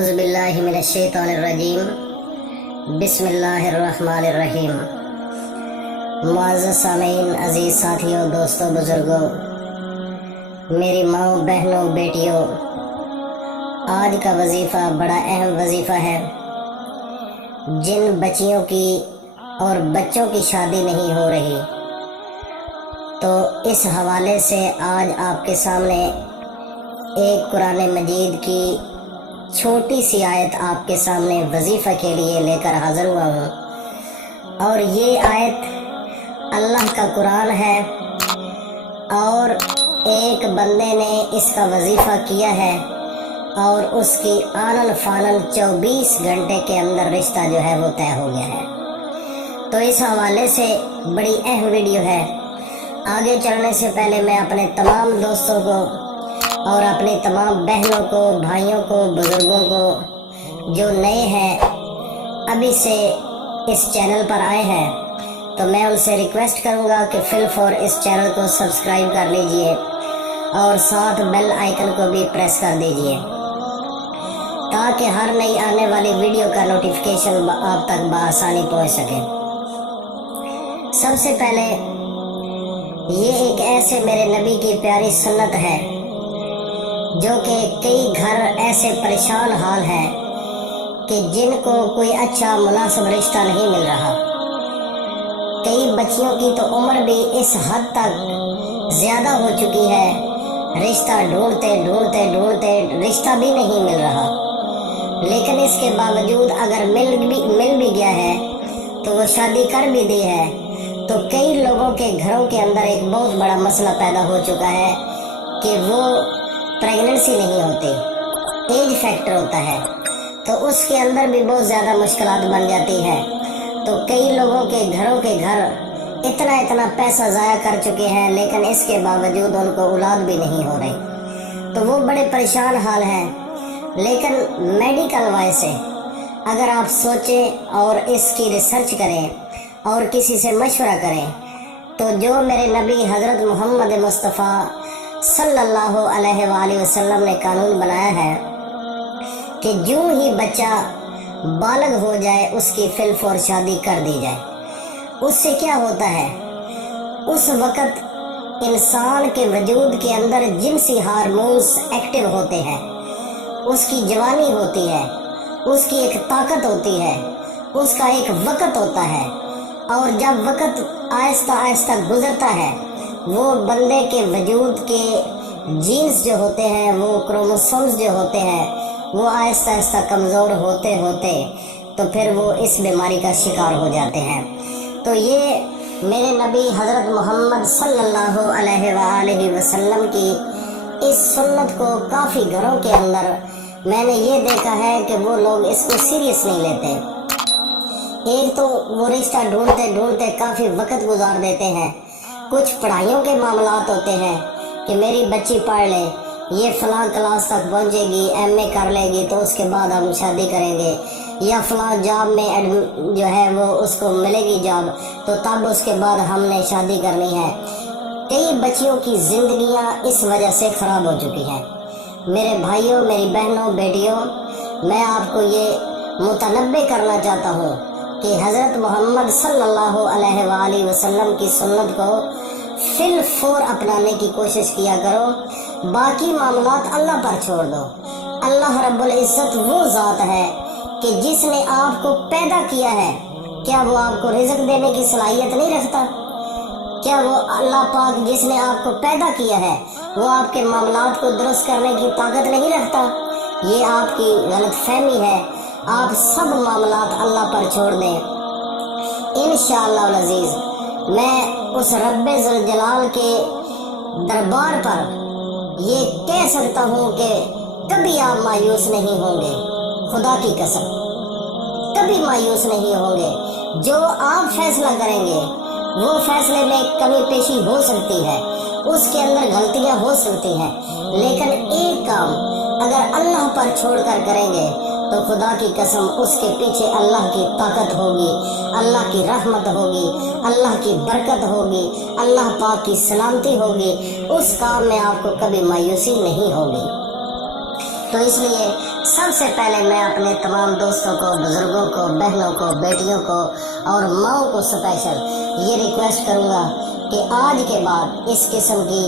اعوذ باللہ من الشیطان الرجیم، بسم اللہ الرحمن الرحیم۔ معزز سامعین، عزیز ساتھیوں، دوستوں، بزرگوں، میری ماں، بہنوں، بیٹیوں، آج کا وظیفہ بڑا اہم وظیفہ ہے۔ جن بچیوں کی اور بچوں کی شادی نہیں ہو رہی، تو اس حوالے سے آج آپ کے سامنے ایک قرآن مجید کی چھوٹی سی آیت آپ کے سامنے وظیفہ کے لیے لے کر حاضر ہوا ہوں، اور یہ آیت اللہ کا قرآن ہے، اور ایک بندے نے اس کا وظیفہ کیا ہے اور اس کی آنن فانن 24 گھنٹے کے اندر رشتہ جو ہے وہ طے ہو گیا ہے۔ تو اس حوالے سے بڑی اہم ویڈیو ہے۔ آگے چلنے سے پہلے میں اپنے تمام دوستوں کو اور اپنی تمام بہنوں کو، بھائیوں کو، بزرگوں کو جو نئے ہیں، ابھی سے اس چینل پر آئے ہیں، تو میں ان سے ریکویسٹ کروں گا کہ فی الفور اس چینل کو سبسکرائب کر لیجئے اور ساتھ بیل آئیکن کو بھی پریس کر دیجئے، تاکہ ہر نئی آنے والی ویڈیو کا نوٹیفیکیشن آپ تک بآسانی پہنچ سکے۔ سب سے پہلے یہ ایک ایسے میرے نبی کی پیاری سنت ہے جو کہ کئی گھر ایسے پریشان حال ہیں کہ جن کو کوئی اچھا مناسب رشتہ نہیں مل رہا۔ کئی بچیوں کی تو عمر بھی اس حد تک زیادہ ہو چکی ہے، رشتہ ڈھونڈتے ڈھونڈتے ڈھونڈتے رشتہ بھی نہیں مل رہا، لیکن اس کے باوجود اگر مل بھی گیا ہے تو وہ شادی کر بھی دی ہے، تو کئی لوگوں کے گھروں کے اندر ایک بہت بڑا مسئلہ پیدا ہو چکا ہے کہ وہ پریگننسی نہیں ہوتی، ایج فیکٹر ہوتا ہے، تو اس کے اندر بھی بہت زیادہ مشکلات بن جاتی ہے۔ تو کئی لوگوں کے گھر اتنا پیسہ ضائع کر چکے ہیں، لیکن اس کے باوجود ان کو اولاد بھی نہیں ہو رہی، تو وہ بڑے پریشان حال ہیں۔ لیکن میڈیکل وائز سے اگر آپ سوچیں اور اس کی ریسرچ کریں اور کسی سے مشورہ کریں، تو جو میرے نبی حضرت محمد مصطفیٰ صلی اللہ علیہ وآلہ وسلم نے قانون بنایا ہے کہ جو ہی بچہ بالغ ہو جائے اس کی فی الفور شادی کر دی جائے۔ اس سے کیا ہوتا ہے؟ اس وقت انسان کے وجود کے اندر جنسی ہارمونز ایکٹیو ہوتے ہیں، اس کی جوانی ہوتی ہے، اس کی ایک طاقت ہوتی ہے، اس کا ایک وقت ہوتا ہے، اور جب وقت آہستہ آہستہ گزرتا ہے، وہ بندے کے وجود کے جینز جو ہوتے ہیں، وہ کروموسومز جو ہوتے ہیں، وہ آہستہ آہستہ کمزور ہوتے ہوتے تو پھر وہ اس بیماری کا شکار ہو جاتے ہیں۔ تو یہ میرے نبی حضرت محمد صلی اللہ علیہ وآلہ وسلم کی اس سنت کو کافی گھروں کے اندر میں نے یہ دیکھا ہے کہ وہ لوگ اس کو سیریس نہیں لیتے۔ ایک تو وہ رشتہ ڈھونڈتے ڈھونڈتے کافی وقت گزار دیتے ہیں۔ کچھ پڑھائیوں کے معاملات ہوتے ہیں کہ میری بچی پڑھ لے، یہ فلاں کلاس تک پہنچے گی، ایم اے کر لے گی، تو اس کے بعد ہم شادی کریں گے، یا فلاں جاب میں جو ہے وہ اس کو ملے گی جاب، تو تب اس کے بعد ہم نے شادی کرنی ہے۔ کئی بچیوں کی زندگیاں اس وجہ سے خراب ہو چکی ہیں۔ میرے بھائیوں، میری بہنوں، بیٹیوں، میں آپ کو یہ متنبہ کرنا چاہتا ہوں کہ حضرت محمد صلی اللہ علیہ وآلہ وسلم کی سنت کو فی الفور اپنانے کی کوشش کیا کرو۔ باقی معاملات اللہ پر چھوڑ دو۔ اللہ رب العزت وہ ذات ہے کہ جس نے آپ کو پیدا کیا ہے، کیا وہ آپ کو رزق دینے کی صلاحیت نہیں رکھتا؟ کیا وہ اللہ پاک جس نے آپ کو پیدا کیا ہے وہ آپ کے معاملات کو درست کرنے کی طاقت نہیں رکھتا؟ یہ آپ کی غلط فہمی ہے۔ آپ سب معاملات اللہ پر چھوڑ دیں، انشاءاللہ العزیز میں اس رب ذوالجلال کے دربار پر یہ کہہ سکتا ہوں کہ کبھی آپ مایوس نہیں ہوں گے، خدا کی قسم کبھی مایوس نہیں ہوں گے۔ جو آپ فیصلہ کریں گے وہ فیصلے میں کمی پیشی ہو سکتی ہے، اس کے اندر غلطیاں ہو سکتی ہیں، لیکن ایک کام اگر اللہ پر چھوڑ کر کریں گے تو خدا کی قسم اس کے پیچھے اللہ کی طاقت ہوگی، اللہ کی رحمت ہوگی، اللہ کی برکت ہوگی، اللہ پاک کی سلامتی ہوگی، اس کام میں آپ کو کبھی مایوسی نہیں ہوگی۔ تو اس لیے سب سے پہلے میں اپنے تمام دوستوں کو، بزرگوں کو، بہنوں کو، بیٹیوں کو اور ماؤں کو اسپیشل یہ ریکویسٹ کروں گا کہ آج کے بعد اس قسم کی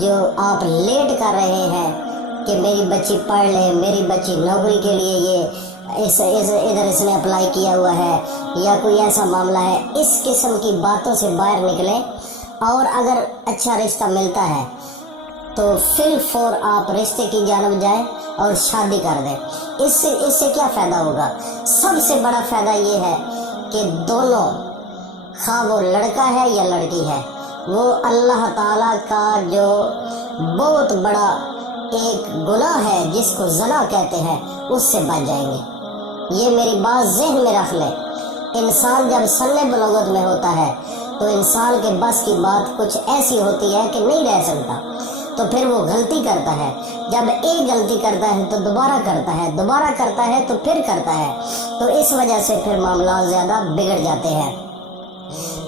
جو آپ لیٹ کر رہے ہیں کہ میری بچی پڑھ لے، میری بچی نوکری کے لیے یہ ادھر اس نے اپلائی کیا ہوا ہے یا کوئی ایسا معاملہ ہے، اس قسم کی باتوں سے باہر نکلیں، اور اگر اچھا رشتہ ملتا ہے تو فی الفور آپ رشتے کی جانب جائیں اور شادی کر دیں۔ اس سے کیا فائدہ ہوگا؟ سب سے بڑا فائدہ یہ ہے کہ دونوں، خواہ وہ لڑکا ہے یا لڑکی ہے، وہ اللہ تعالیٰ کا جو بہت بڑا ایک گناہ ہے جس کو زنا کہتے ہیں، اس سے بچ جائیں گے۔ یہ میری بات ذہن میں رکھ لیں۔ انسان جب سن بلوغت میں ہوتا ہے تو انسان کے بس کی بات کچھ ایسی ہوتی ہے کہ نہیں رہ سکتا، تو پھر وہ غلطی کرتا ہے۔ جب ایک غلطی کرتا ہے تو دوبارہ کرتا ہے، دوبارہ کرتا ہے تو پھر کرتا ہے، تو اس وجہ سے پھر معاملات زیادہ بگڑ جاتے ہیں۔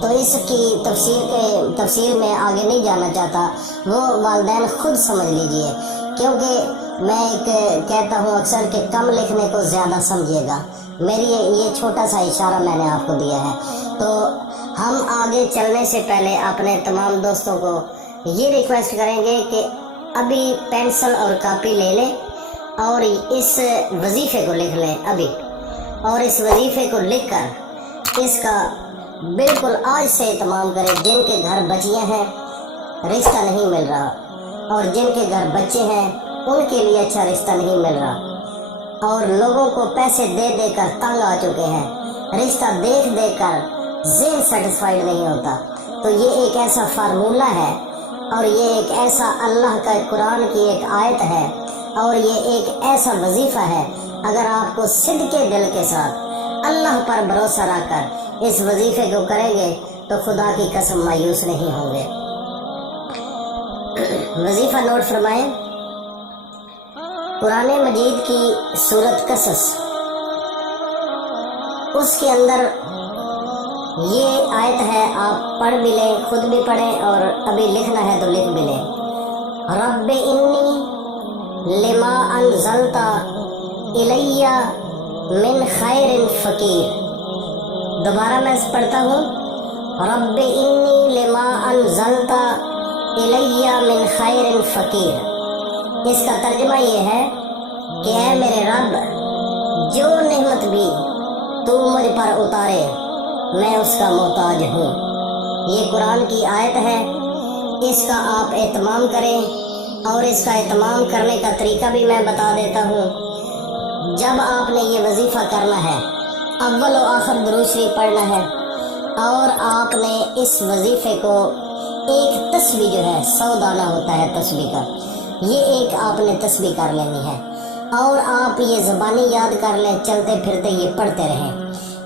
تو اس کی تفسیر میں آگے نہیں جانا چاہتا، وہ والدین خود سمجھ لیجئے، کیونکہ میں ایک کہتا ہوں اکثر کہ کم لکھنے کو زیادہ سمجھیے گا۔ میری یہ چھوٹا سا اشارہ میں نے آپ کو دیا ہے۔ تو ہم آگے چلنے سے پہلے اپنے تمام دوستوں کو یہ ریکویسٹ کریں گے کہ ابھی پینسل اور کاپی لے لیں اور اس وظیفے کو لکھ لیں ابھی، اور اس وظیفے کو لکھ کر اس کا بالکل آج سے اہتمام کریں۔ جن کے گھر بچیاں ہیں، رشتہ نہیں مل رہا، اور جن کے گھر بچے ہیں ان کے لیے اچھا رشتہ نہیں مل رہا، اور لوگوں کو پیسے دے دے کر تنگ آ چکے ہیں، رشتہ دیکھ دیکھ کر ذہن سیٹسفائیڈ نہیں ہوتا، تو یہ ایک ایسا فارمولہ ہے، اور یہ ایک ایسا اللہ کا قرآن کی ایک آیت ہے، اور یہ ایک ایسا وظیفہ ہے، اگر آپ کو صدقے دل کے ساتھ اللہ پر بھروسہ رکھ کر اس وظیفے کو کریں گے تو خدا کی قسم مایوس نہیں ہوں گے۔ وظیفہ نوٹ فرمائیں۔ قرآن مجید کی سورت قصص، اس کے اندر یہ آیت ہے، آپ پڑھ بھی لیں، خود بھی پڑھیں، اور ابھی لکھنا ہے تو لکھ بھی لیں۔ رب انی لما انزلت الی من خیر فقیر۔ دوبارہ میں پڑھتا ہوں، رب انی لما انزلت الی من خیر فقیر۔ اس کا ترجمہ یہ ہے کہ اے میرے رب، جو نعمت بھی تو مجھ پر اتارے میں اس کا محتاج ہوں۔ یہ قرآن کی آیت ہے، اس کا آپ اہتمام کریں، اور اس کا اہتمام کرنے کا طریقہ بھی میں بتا دیتا ہوں۔ جب آپ نے یہ وظیفہ کرنا ہے، اول و آخر درود شریف پڑھنا ہے، اور آپ نے اس وظیفے کو ایک تسبیح جو ہے 100 دانہ ہوتا ہے تسبیح کا، یہ ایک آپ نے تسبیح کر لینی ہے، اور آپ یہ زبانی یاد کر لیں، چلتے پھرتے یہ پڑھتے رہیں۔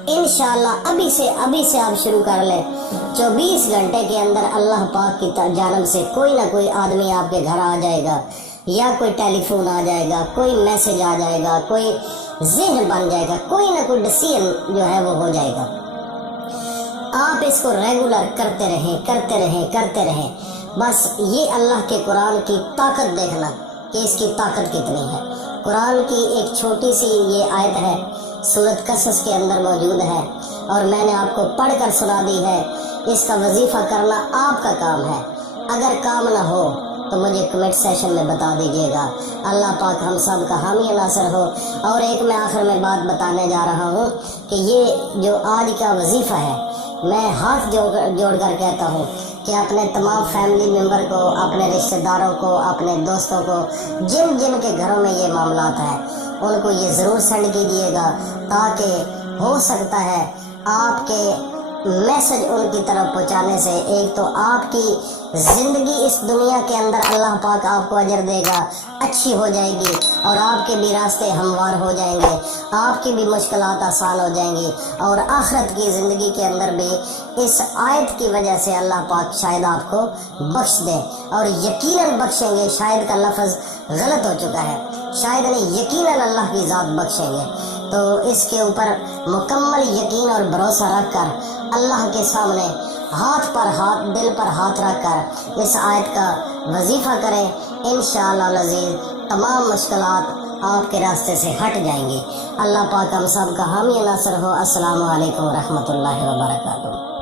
انشاءاللہ ابھی سے آپ شروع کر لیں، 24 گھنٹے کے اندر اللہ پاک کی جانب سے کوئی نہ کوئی آدمی آپ کے گھر آ جائے گا، یا کوئی ٹیلی فون آ جائے گا، کوئی میسج آ جائے گا، کوئی ذہن بن جائے گا، کوئی نہ کوئی ڈیسیژن جو ہے وہ ہو جائے گا۔ آپ اس کو ریگولر کرتے رہیں، بس یہ اللہ کے قرآن کی طاقت دیکھنا کہ اس کی طاقت کتنی ہے۔ قرآن کی ایک چھوٹی سی یہ آیت ہے، سورت قصص کے اندر موجود ہے، اور میں نے آپ کو پڑھ کر سنا دی ہے۔ اس کا وظیفہ کرنا آپ کا کام ہے، اگر کام نہ ہو تو مجھے کمنٹ سیشن میں بتا دیجیے گا۔ اللہ پاک ہم سب کا حامی ناصر ہو۔ اور ایک میں آخر میں بات بتانے جا رہا ہوں کہ یہ جو آج کا وظیفہ ہے، میں ہاتھ جوڑ کر کہتا ہوں کہ اپنے تمام فیملی ممبر کو، اپنے رشتہ داروں کو، اپنے دوستوں کو، جن جن کے گھروں میں یہ معاملات ہیں، ان کو یہ ضرور سینڈ کیجیے گا، تاکہ ہو سکتا ہے آپ کے میسج ان کی طرف پہنچانے سے ایک تو آپ کی زندگی اس دنیا کے اندر اللہ پاک آپ کو اجر دے گا، اچھی ہو جائے گی، اور آپ کے بھی راستے ہموار ہو جائیں گے، آپ کی بھی مشکلات آسان ہو جائیں گی، اور آخرت کی زندگی کے اندر بھی اس آیت کی وجہ سے اللہ پاک شاید آپ کو بخش دے، اور یقیناً بخشیں گے۔ شاید کا لفظ غلط ہو چکا ہے، شاید نہیں، یقیناً اللہ کی ذات بخشیں گے۔ تو اس کے اوپر مکمل یقین اور بھروسہ رکھ کر اللہ کے سامنے ہاتھ پر ہاتھ، دل پر ہاتھ رکھ کر اس آیت کا وظیفہ کریں۔ انشاءاللہ العزیز تمام مشکلات آپ کے راستے سے ہٹ جائیں گی۔ اللہ پاک ہم سب کا حامی ناصر ہو۔ السلام علیکم ورحمۃ اللہ وبرکاتہ۔